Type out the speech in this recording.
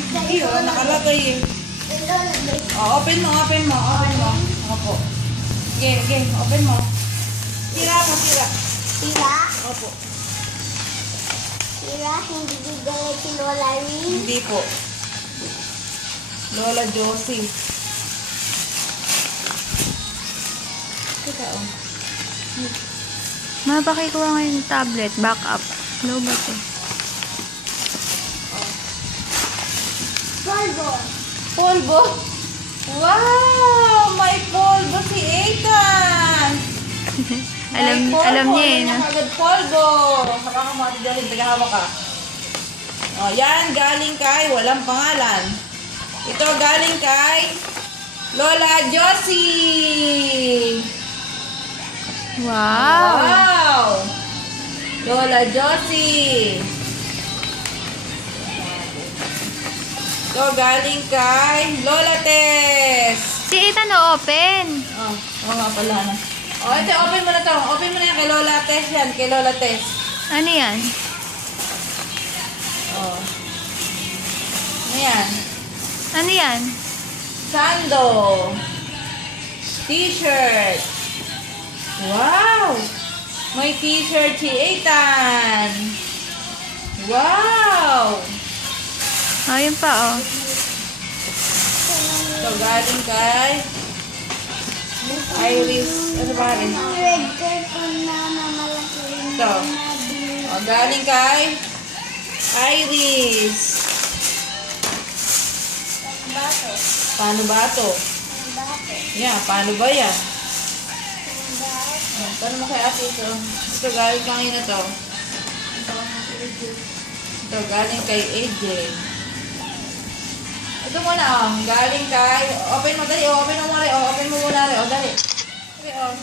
Hindi, nakalagay eh. Oh, open mo. Opo. Sige, open mo. Tira. Tira? Opo. Tira, hindi bigay si Lola Rin. Hindi po. Lola Josie. Teka, oh. Mapakikuha ngayon yung tablet. Back up. Low ba ito? Polvo. Polvo. Wow! May polvo si Ethan! alam niya eh. No? Agad polvo. Hawakan mo ati dali. Tagahawak ka. Oh, yan. Galing kay walang pangalan. Ito galing kay Lola Josie. Wow! Wow! Lola Josie. Ito galing kay Lola Tess. Si Ethan open. Oh, oo nga pala na. Oh, ito, open mo na to. Open mo na yan kay Lola Tess yan. Kay Lola Tess. Ano yan? Oh. Ano yan? Ano yan? Sando. T-shirt. Wow! May t-shirt si Ethan. Wow! Ayun pa oh. Ito galing kay Iris. Ano ba rin? Ang red curtain na malaki rin Ito. na O, galing kay Iris. bato. Paano ba ito? Bato. Yan, paano ba yan? Bato. Paano mo kay ate ito? Ito galing kanina to. Ito galing kay AJ. Ito muna oh. Galing kay... Open mo dali. Open mo muna. Open